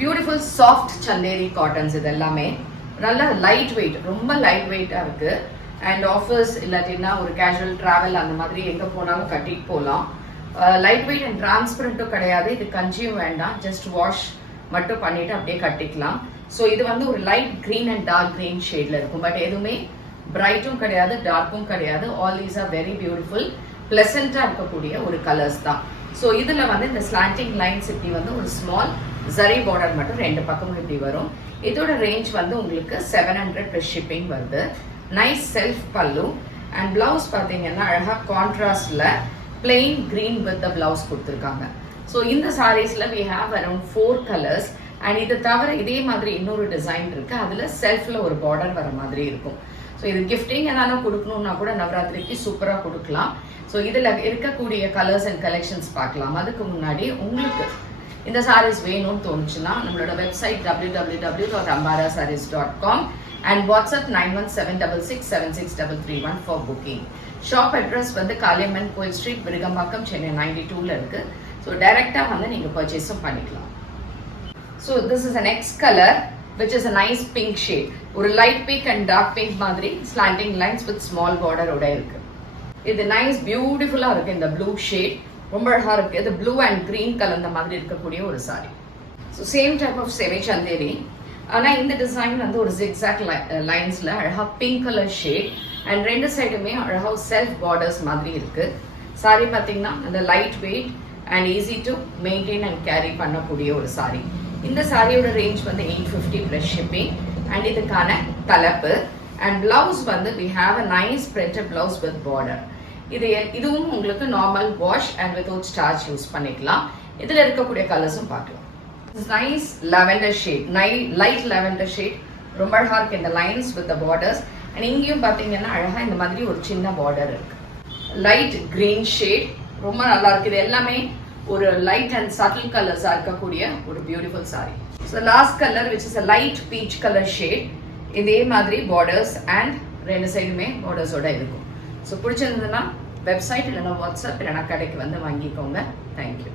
Beautiful soft Chanderi cottons இது எல்லாமே நல்ல லைட் வெயிட், ரொம்ப லைட் வெயிட்டாக இருக்கு. அண்ட் ஆஃபீஸ் இல்லாட்டின்னா ஒரு கேஷுவல் டிராவல் அந்த மாதிரி எங்கே போனாலும் கட்டிட்டு போகலாம். லைட் வெயிட் அண்ட் டிரான்ஸ்பரண்ட்டும் கிடையாது. இது கஞ்சியும் வேண்டாம், ஜஸ்ட் வாஷ் மட்டும் பண்ணிட்டு அப்படியே கட்டிக்கலாம். ஸோ இது வந்து ஒரு light green and dark green ஷேட்ல இருக்கும். பட் எதுவுமே பிரைட்டும் கிடையாது, டார்க்கும் கிடையாது. All these are very beautiful, பிளசண்டா இருக்கக்கூடிய ஒரு கலர்ஸ் தான். ஸோ இதுல வந்து இந்த ஸ்லாண்டிங் லைன்ஸ் இப்படி வந்து ஒரு ஸ்மால் ஜரி பார்டர் மட்டும் ரெண்டு பக்கமும் இப்படி வரும். இதோட ரேஞ்ச் வந்து உங்களுக்கு 700 ப்ளஸ் ஷிப்பிங் வருது. நைஸ் செல்ஃப் பல்லு அண்ட் பிளவுஸ் பார்த்தீங்கன்னா அழகா கான்ட்ராஸ்ட்ல பிளெயின் கிரீன் வித் பிளவுஸ் கொடுத்துருக்காங்க. ஸோ இந்த சாரீஸ்ல we have around 4 colors. And இது தவிர இதே மாதிரி இன்னொரு டிசைன் இருக்கு, அதுல செல்ஃப்ல ஒரு பார்டர் வர மாதிரி இருக்கும். ஸோ இது கிஃப்டிங் ஏதாவது கொடுக்கணும்னா கூட நவராத்திரிக்கு சூப்பரா கொடுக்கலாம். ஸோ இதுல இருக்கக்கூடிய கலர்ஸ் அண்ட் கலெக்ஷன்ஸ் பார்க்கலாம். அதுக்கு முன்னாடி உங்களுக்கு இந்த சாரீஸ் வேணும்னு தோணுச்சுன்னா நம்மளோட website www.ambarasarees.com and WhatsApp 9176676331 for booking. Shop address வந்து காளியம்மன் கோயில் ஸ்ட்ரீட், விருகம்பாக்கம், சென்னை 92ல இருக்கு. ஸோ டைரக்டா வந்து நீங்க பர்ச்சேஸும் பண்ணிக்கலாம். So this is a next color which is a nice pink shade. ஒரு light pink and dark pink மாதிரி slanting lines with small border ஓட இருக்கு. இது நைஸ் பியூட்டிஃபுல்லா இருக்கு. இந்த ப்ளூ ஷேட் ரொம்ப அழகா இருக்கு. இது ப்ளூ அண்ட் கிரீன் கலந்த மாதிரி இருக்கக்கூடிய ஒரு sari. So same type of semi Chanderi, ஆனா இந்த டிசைன் வந்து ஒரு ஜிக்ஸாக் லைன்ஸ்ல அழகா பிங்க் கலர் ஷேட் அண்ட் ரெண்டு சைடுமே அழகா செல்ஃப் பார்டர்ஸ் மாதிரி இருக்கு. சாரி பார்த்தீங்கன்னா அந்த light weight and easy to maintain and carry பண்ணக்கூடிய ஒரு சாரி. இந்த சாரியோட ரேஞ்ச் வந்து 850 ப்ளஸ் ஷிப்பிங். அண்ட் இதுக்கான தலைப்பு அண்ட் பிளவுஸ் வந்து we have a nice printed blouse with border. இதுவும் உங்களுக்கு normal wash and without starch use பண்ணிக்கலாம். இதுல இருக்கக்கூடிய கலர்ஸும் பார்க்கலாம். Nice lavender shade, light lavender shade ரொம்ப அழகா இருக்கு இந்த லைன்ஸ் வித் பார்டர்ஸ். அண்ட் இங்கேயும் பார்த்தீங்கன்னா அழகா இந்த மாதிரி ஒரு சின்ன பார்டர் இருக்கு. லைட் கிரீன் ஷேட் ரொம்ப நல்லா இருக்கு. இது எல்லாமே ஒரு லைட் அண்ட் சட்டில் கலர்ஸா இருக்கக்கூடிய ஒரு beautiful sorry. So last colour which is a light peach colour shade. இதே மாதிரி பார்டர்ஸ் அண்ட் ரெண்டு சைடுமே பார்டர்ஸோட இருக்கும். ஸோ பிடிச்சிருந்ததுன்னா வெப்சைட் இல்லைன்னா வாட்ஸ்அப் இல்லைன்னா கடைக்கு வந்து வாங்கிக்கோங்க. தேங்க்யூ.